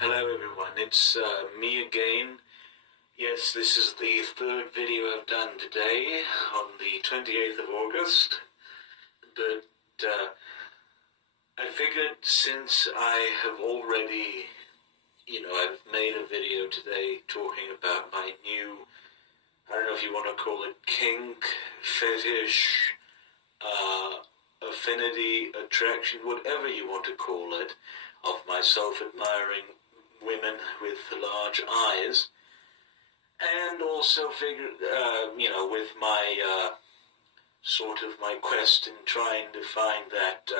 Hello everyone, it's me again. Yes, this is the third video I've done today on the 28th of August, but I figured since I have already, I've made a video today talking about my new, I don't know if you want to call it kink, fetish, affinity, attraction, whatever you want to call it, of myself admiring women with large eyes, and also figured, with my sort of my quest in trying to find that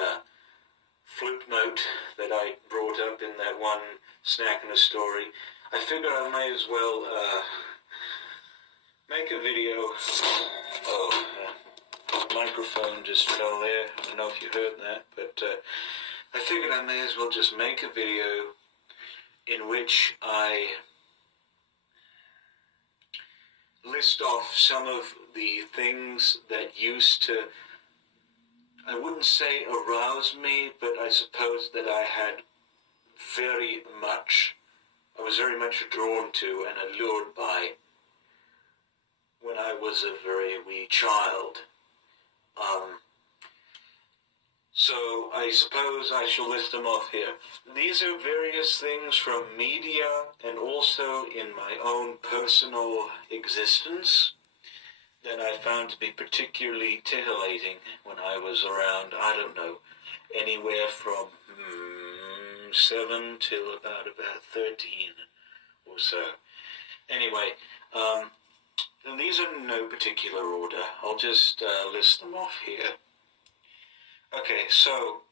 flip note that I brought up in that one Snack in a Story, I figured I might as well make a video. Oh, microphone just fell there. I don't know if you heard that, but I figured I may as well just make a video in which I list off some of the things that used to, I wouldn't say arouse me, but I suppose that I was very much drawn to and allured by when I was a very wee child. So I suppose I shall list them off here. These are various things from media and also in my own personal existence that I found to be particularly titillating when I was around, I don't know, anywhere from 7 till about 13 or so. Anyway, and these are in no particular order. I'll just list them off here. Okay, so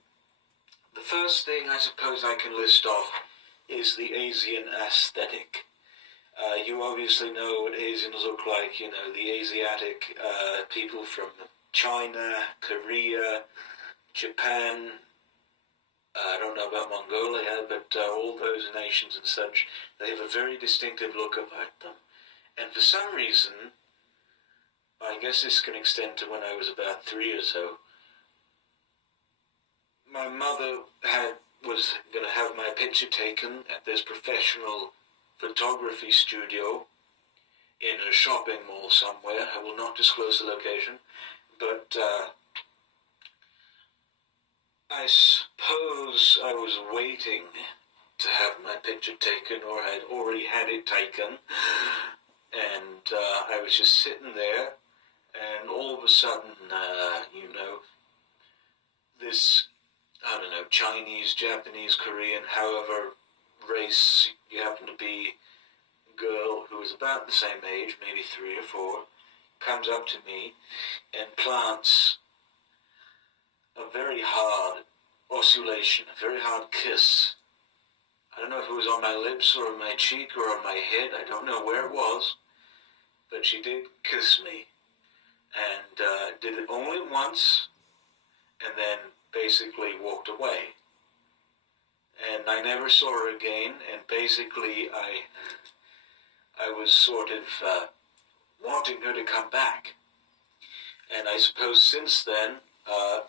the first thing I suppose I can list off is the Asian aesthetic. You obviously know what Asians look like, the Asiatic people from China, Korea, Japan, I don't know about Mongolia, but all those nations and such, they have a very distinctive look about them. And for some reason, I guess this can extend to when I was about 3 or so, my mother was going to have my picture taken at this professional photography studio in a shopping mall somewhere. I will not disclose the location, but I suppose I was waiting to have my picture taken, or I had already had it taken, and I was just sitting there, and all of a sudden, this, I don't know, Chinese, Japanese, Korean, however race you happen to be, girl who is about the same age, maybe 3 or 4, comes up to me and plants a very hard osculation, a very hard kiss. I don't know if it was on my lips or on my cheek or on my head, I don't know where it was, but she did kiss me, and did it only once, and then basically walked away. And I never saw her again, and basically I was sort of wanting her to come back. And I suppose since then,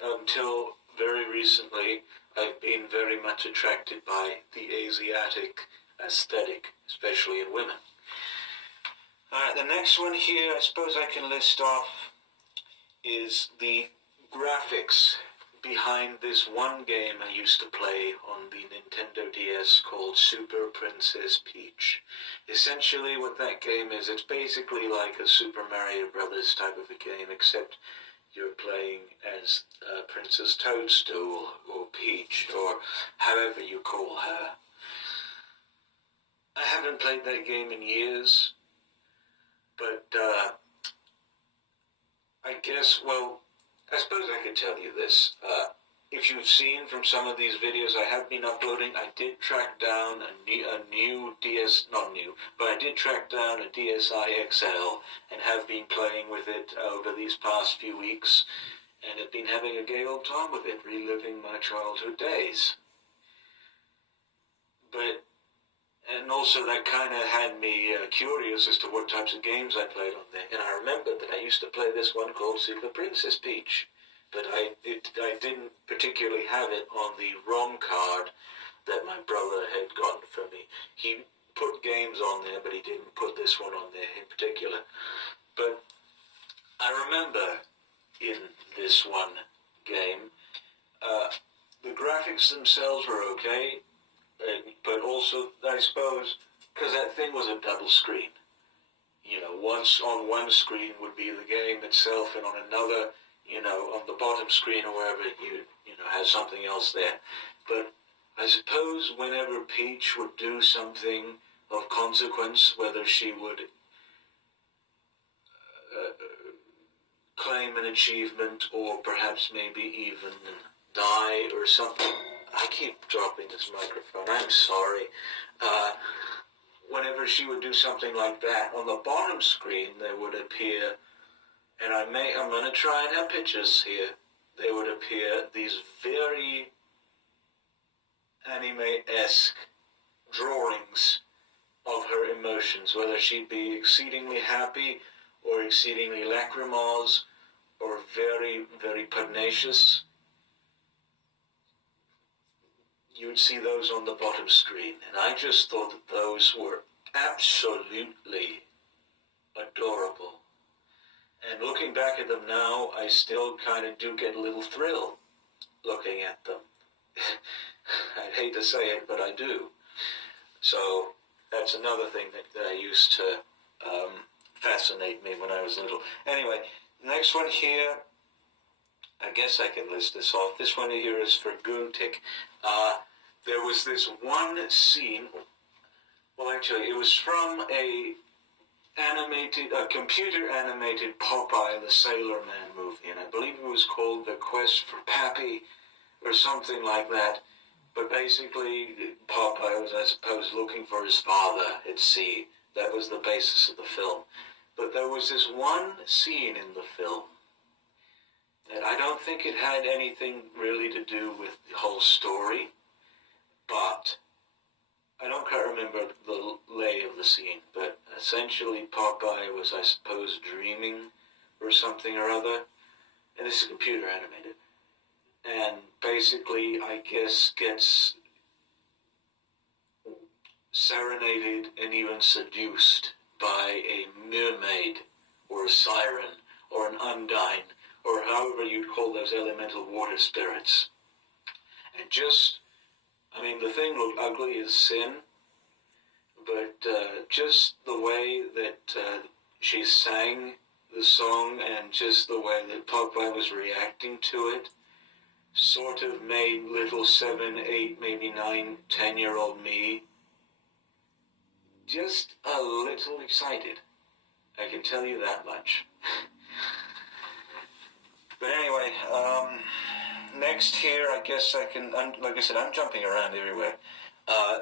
until very recently, I've been very much attracted by the Asiatic aesthetic, especially in women. The next one here, I suppose I can list off, is the graphics behind this one game I used to play on the Nintendo DS called Super Princess Peach. Essentially what that game is, it's basically like a Super Mario Brothers type of a game, except you're playing as Princess Toadstool or Peach or however you call her. I haven't played that game in years, but I guess, well, I suppose I could tell you this. If you've seen from some of these videos I have been uploading, I did track down a new DS, not new, but I did track down a DSi XL and have been playing with it over these past few weeks, and have been having a gay old time with it, reliving my childhood days. And also that kind of had me curious as to what types of games I played on there. And I remembered that I used to play this one called Super Princess Peach, but I didn't particularly have it on the ROM card that my brother had gotten for me. he put games on there, but he didn't put this one on there in particular. But I remember in this one game, the graphics themselves were okay, but also, I suppose, because that thing was a double screen. You know, once on one screen would be the game itself, and on another, you know, on the bottom screen or wherever, you know, had something else there. But I suppose whenever Peach would do something of consequence, whether she would claim an achievement or perhaps maybe even die or something. I keep dropping this microphone, I'm sorry. Whenever she would do something like that, on the bottom screen there would appear, and I'm going to try and have pictures here, there would appear these very anime-esque drawings of her emotions, whether she'd be exceedingly happy or exceedingly lachrymose or very, very pugnacious. You would see those on the bottom screen, and I just thought that those were absolutely adorable. And looking back at them now, I still kind of do get a little thrill looking at them. I'd hate to say it, but I do. So that's another thing that used to fascinate me when I was little. Anyway, next one here, I guess I can list this off. This one here is for Goontic. There was this one scene, well actually it was from a computer animated Popeye the Sailor Man movie, and I believe it was called The Quest for Pappy or something like that. But basically, Popeye was, I suppose, looking for his father at sea. That was the basis of the film. But there was this one scene in the film, and I don't think it had anything really to do with the whole story, but I don't quite remember the lay of the scene, but essentially Popeye was, I suppose, dreaming or something or other, and this is computer animated, and basically, I guess, gets serenaded and even seduced by a mermaid or a siren or an undine or however you'd call those elemental water spirits. And just, I mean, the thing looked ugly as sin, but just the way that she sang the song and just the way that Popeye was reacting to it sort of made little 7, 8, maybe 9, 10-year-old me just a little excited. I can tell you that much. But anyway, next here, I guess I can, like I said, I'm jumping around everywhere. I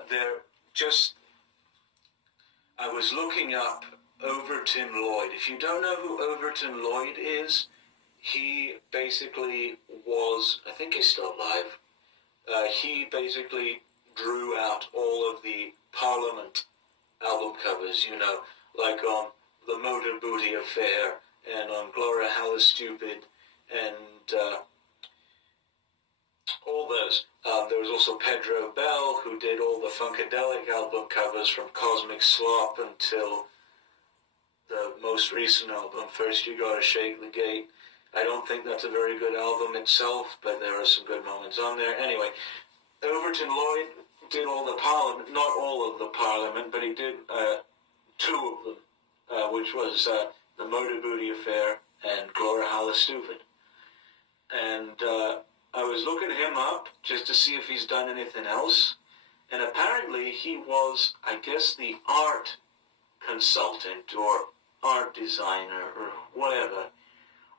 was looking up Overton Lloyd. If you don't know who Overton Lloyd is, he basically was, I think he's still alive, he basically drew out all of the Parliament album covers, you know, like on The Motor Booty Affair, and on Gloria Hall is Stupid, and all those. There was also Pedro Bell, who did all the Funkadelic album covers from Cosmic Slop until the most recent album, First You Gotta Shake the Gate. I don't think that's a very good album itself, but there are some good moments on there. Anyway, Overton Lloyd did all the Parliament, not all of the Parliament, but he did 2 of them, which was The Motor Booty Affair and Gloria Hall is Stupid. And I was looking him up just to see if he's done anything else, and apparently he was, I guess, the art consultant or art designer or whatever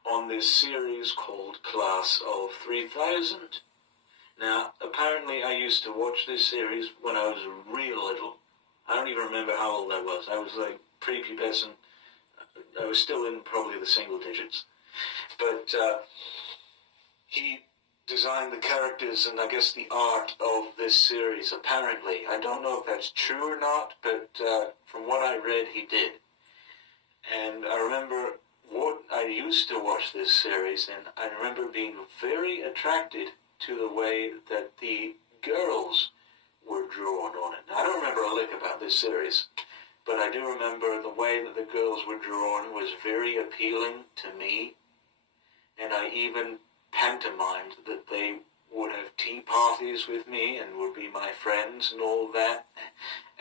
on this series called Class of 3000. Now, apparently I used to watch this series when I was real little. I don't even remember how old I was. I was like prepubescent. I was still in probably the single digits. But he designed the characters and I guess the art of this series, apparently. I don't know if that's true or not, but from what I read, he did. And I remember I used to watch this series, and I remember being very attracted to the way that the girls were drawn on it. Now, I don't remember a lick about this series. But I do remember the way that the girls were drawn was very appealing to me, and I even pantomimed that they would have tea parties with me and would be my friends and all that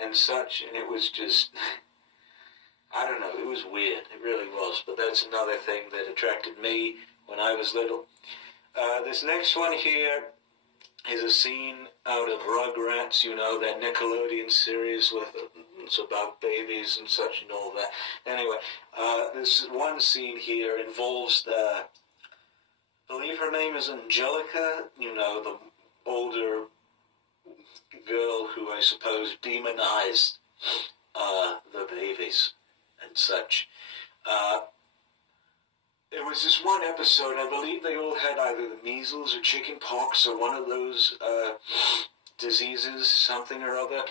and such, and it was just, I don't know, it was weird, it really was, but that's another thing that attracted me when I was little. This next one here is a scene out of Rugrats, you know, that Nickelodeon series with it's about babies and such and all that. Anyway, this one scene here involves I believe her name is Angelica, you know, the older girl who I suppose demonized the babies and such. There was this one episode, I believe they all had either the measles or chicken pox or one of those diseases, something or other,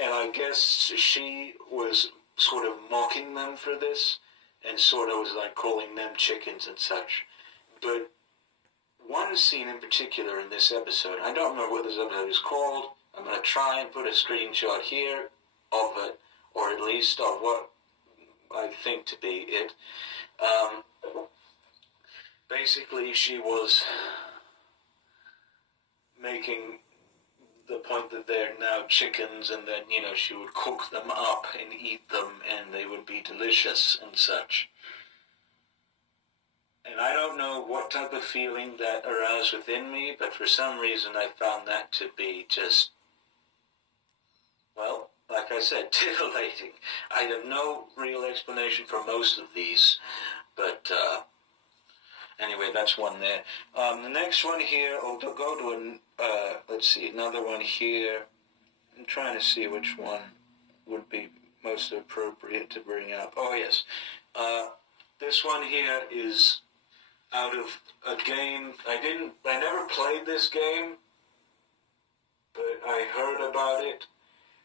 and I guess she was sort of mocking them for this, and sort of was like calling them chickens and such. But one scene in particular in this episode, I don't remember what this episode is called, I'm going to try and put a screenshot here of it, or at least of what I think to be it. Basically, she was making the point that they're now chickens and that, you know, she would cook them up and eat them and they would be delicious and such. And I don't know what type of feeling that aroused within me, but for some reason I found that to be just, well, like I said, titillating. I have no real explanation for most of these, but anyway, that's one there. The next one here, I'll go to, let's see, another one here. I'm trying to see which one would be most appropriate to bring up. Oh, yes. This one here is out of a game. I never played this game, but I heard about it.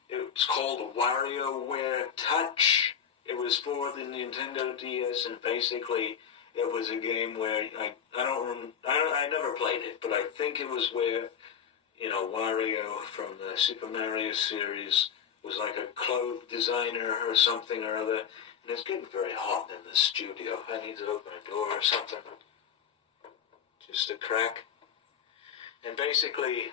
It was called WarioWare Touch. It was for the Nintendo DS, and basically it was a game where I never played it, but I think it was where, you know, Wario from the Super Mario series was like a clothes designer or something or other, and it's getting very hot in the studio. I need to open a door or something. Just a crack. And basically,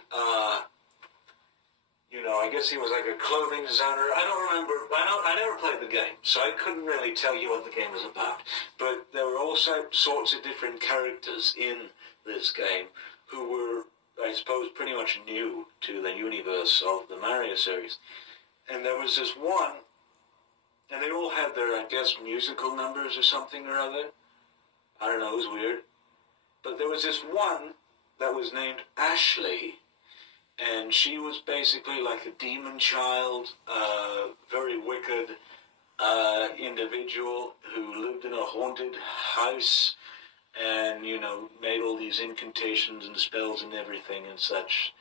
you know, I guess he was like a clothing designer. I don't remember. I never played the game, so I couldn't really tell you what the game was about. But there were also sorts of different characters in this game who were, I suppose, pretty much new to the universe of the Mario series. And there was this one, and they all had their, I guess, musical numbers or something or other. I don't know, it was weird. But there was this one that was named Ashley, and she was basically like a demon child, very wicked individual who lived in a haunted house and, you know, made all these incantations and spells and everything and such.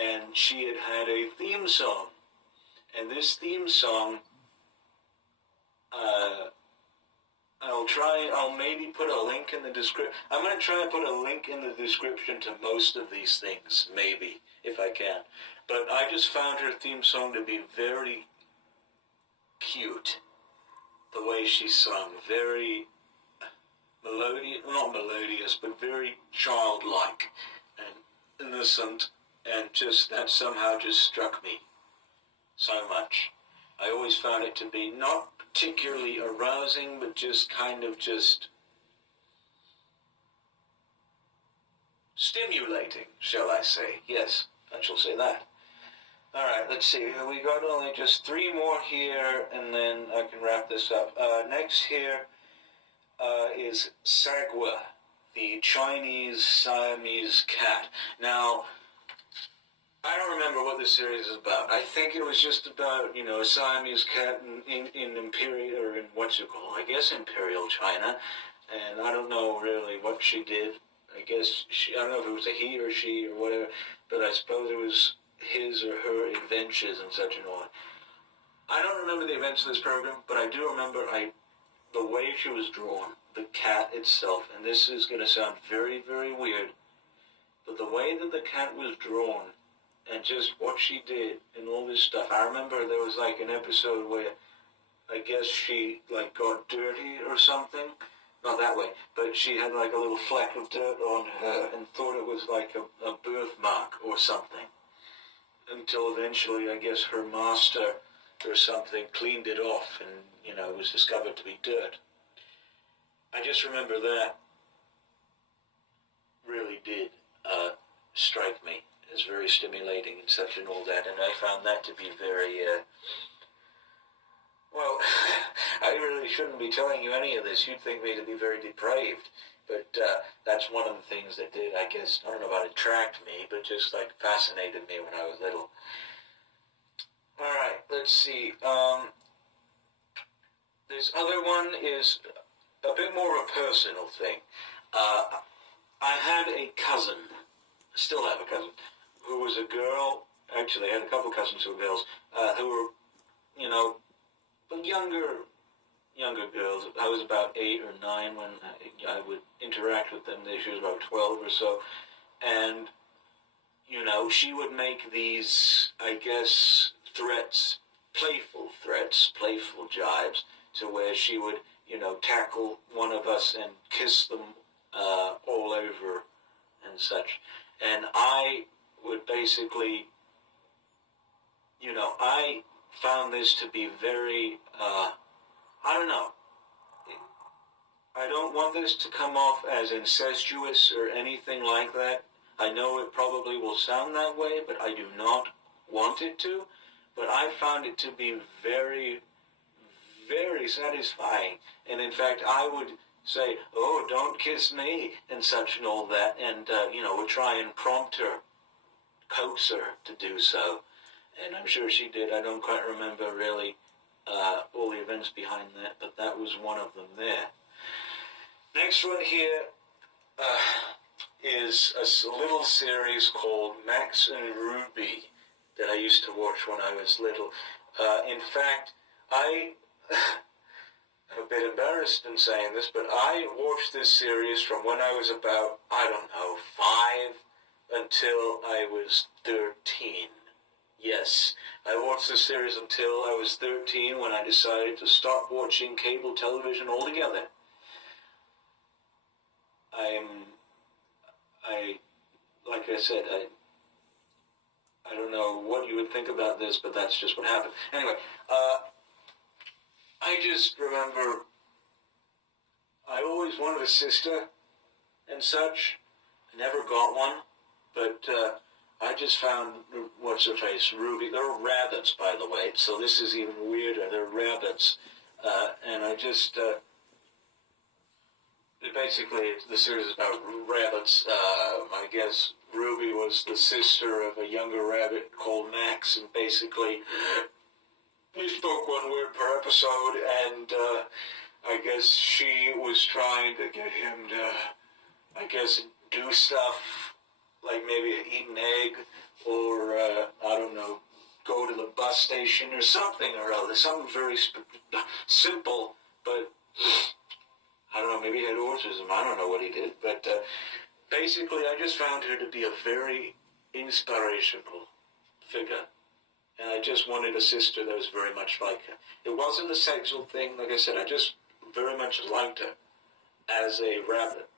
And she had a theme song. And this theme song, I'll maybe put a link in the description. I'm going to try and put a link in the description to most of these things, maybe, if I can. But I just found her theme song to be very cute. The way she sung, very not melodious, but very childlike and innocent, and just that somehow just struck me so much. I always found it to be not particularly arousing, but just kind of just stimulating, shall I say. Yes, I shall say that. Alright, let's see. We got only just 3 more here, and then I can wrap this up. Next here is Sagwa, the Chinese Siamese cat. Now, I don't remember what this series is about. I think it was just about, you know, a Siamese cat in Imperial, or in I guess Imperial China. And I don't know really what she did. I guess, I don't know if it was a he or she or whatever, but I suppose it was his or her adventures and such and all. I don't remember the events of this program, but I do remember the way she was drawn, the cat itself, and this is going to sound very, very weird, but the way that the cat was drawn and just what she did and all this stuff. I remember there was like an episode where I guess she like got dirty or something. Not that way, but she had like a little fleck of dirt on her and thought it was like a birthmark or something. Until eventually, I guess her master or something cleaned it off and, you know, it was discovered to be dirt. I just remember that really did strike me as very stimulating and such and all that, and I found that to be very, well, I really shouldn't be telling you any of this. You'd think me to be very depraved, but that's one of the things that did, I guess, I don't know about attract me, but just like fascinated me when I was little. Alright, let's see. This other one is a bit more of a personal thing. I had a cousin, still have a cousin, who was a girl. Actually, I had a couple cousins who were girls, who were, you know, younger girls. I was about 8 or 9 when I would interact with them. She was about 12 or so. And, you know, she would make these, I guess, threats, playful jibes, to where she would, you know, tackle one of us and kiss them all over and such. And I would basically, you know, I found this to be very, I don't know. I don't want this to come off as incestuous or anything like that. I know it probably will sound that way, but I do not want it to. But I found it to be very, very satisfying. And in fact, I would say, oh, don't kiss me, and such and all that. And, you know, would try and prompt her, coax her to do so. And I'm sure she did. I don't quite remember really all the events behind that, but that was one of them there. Next one here is a little series called Max and Ruby that I used to watch when I was little. In fact, I'm a bit embarrassed in saying this, but I watched this series from when I was about, I don't know, 5 until I was 13. Yes, I watched this series until I was 13 when I decided to stop watching cable television altogether. Like I said, I don't know what you would think about this, but that's just what happened. Anyway, I just remember I always wanted a sister and such. I never got one, but I just found, what's her face, Ruby. They're rabbits, by the way, so this is even weirder. They're rabbits. And I just, basically, the series is about rabbits. I guess Ruby was the sister of a younger rabbit called Max, and basically, he spoke one word per episode, and I guess she was trying to get him to, I guess, do stuff, like maybe eat an egg, or, I don't know, go to the bus station or something or other. Something very simple, but I don't know, maybe he had autism. I don't know what he did. But basically, I just found her to be a very inspirational figure. And I just wanted a sister that was very much like her. It wasn't a sexual thing. Like I said, I just very much liked her as a rabbit.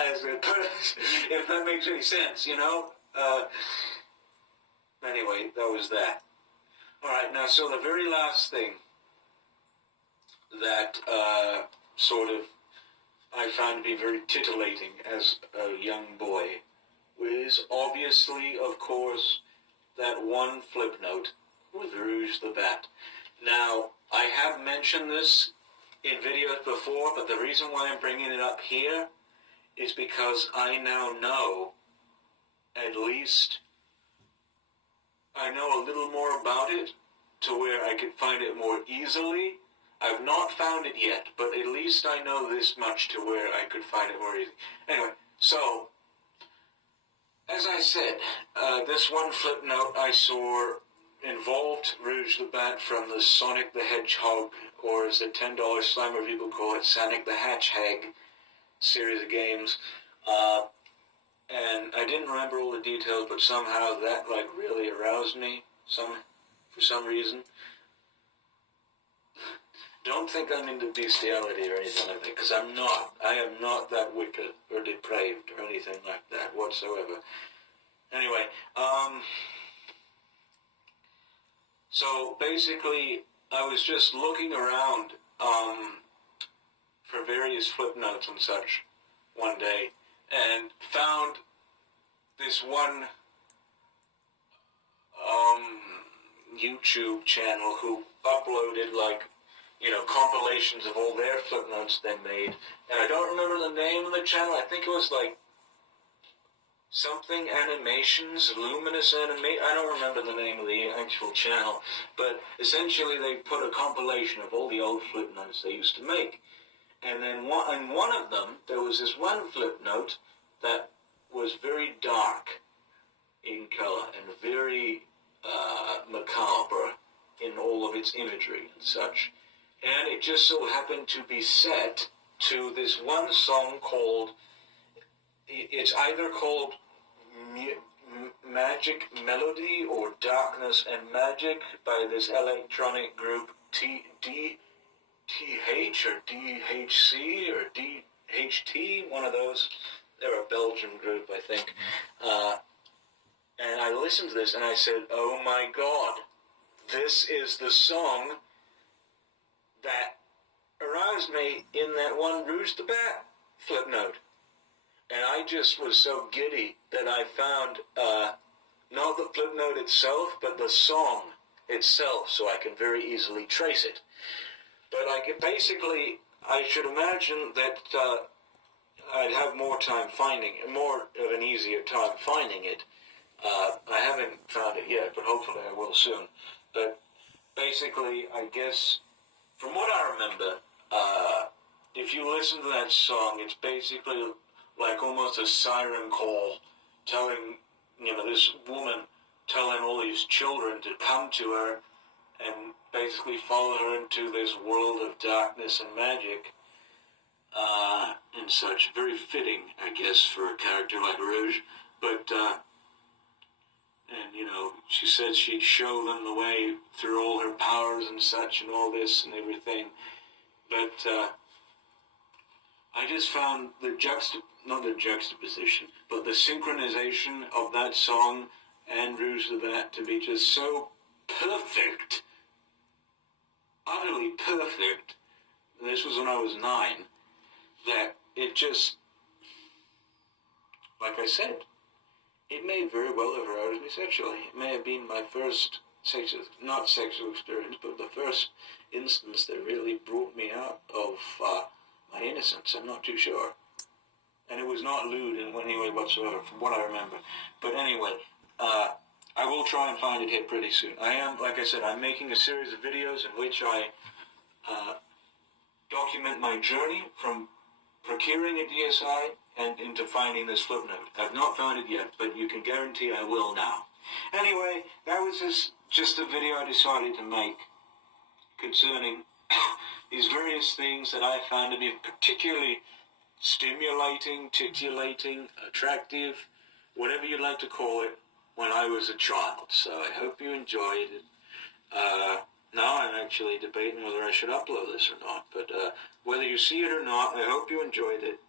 As a person, if that makes any sense, you know? Anyway, that was that. Alright, now, so the very last thing that sort of I found to be very titillating as a young boy was obviously, of course, that one flip note with Rouge the Bat. Now, I have mentioned this in videos before, but the reason why I'm bringing it up here is because I now know, at least, I know a little more about it to where I could find it more easily. I've not found it yet, but at least I know this much to where I could find it more easily. Anyway, so, as I said, this one flip note I saw involved Rouge the Bat from the Sonic the Hedgehog, or as the $10 Slammer people call it, Sonic the Hatch Hag series of games. and I didn't remember all the details, but somehow that like really aroused me for some reason. Don't think I'm into bestiality or anything like that, because I'm not. I am not that wicked or depraved or anything like that whatsoever. Anyway, so basically, I was just looking around for various flip notes and such one day, and found this one YouTube channel who uploaded like, you know, compilations of all their flip notes they made, and I don't remember the name of the channel. I think it was like something animations, luminous animate. I don't remember the name of the actual channel, but essentially they put a compilation of all the old flip notes they used to make, and then in one of them there was this one flip note that was very dark in color and very macabre in all of its imagery and such. And it just so happened to be set to this one song called, it's either called Magic Melody or Darkness and Magic by this electronic group DTH or DHC or DHT, one of those. They're a Belgian group, I think. And I listened to this and I said, oh my God, this is the song that aroused me in that one Rouge the Bat flip note. And I just was so giddy that I found not the flip note itself, but the song itself, so I can very easily trace it. But basically, I should imagine that I'd have more of an easier time finding it. I haven't found it yet, but hopefully I will soon. But basically, I guess, from what I remember, if you listen to that song, it's basically like almost a siren call telling, you know, this woman telling all these children to come to her and basically follow her into this world of darkness and magic, and such. Very fitting, I guess, for a character like Rouge. But, and, you know, she said she'd show them the way through all her powers and such and all this and everything. But, I just found not the juxtaposition, but the synchronization of that song and Rouge the Bat to be just so perfect, utterly perfect. This was when I was 9, that it just, like I said, it may very well have aroused me sexually. It may have been my first not sexual experience, but the first instance that really brought me out of my innocence. I'm not too sure. And it was not lewd in any way whatsoever, from what I remember. But anyway, I will try and find it here pretty soon. Like I said, I'm making a series of videos in which I document my journey from procuring a DSI and into finding this flip note. I've not found it yet, but you can guarantee I will now. Anyway, that was just a video I decided to make concerning these various things that I found to be particularly stimulating, titillating, attractive, whatever you'd like to call it, when I was a child. So I hope you enjoyed it. Now I'm actually debating whether I should upload this or not, but whether you see it or not, I hope you enjoyed it.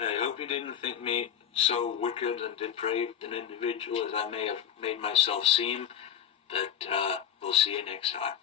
I hope you didn't think me so wicked and depraved an individual as I may have made myself seem, but we'll see you next time.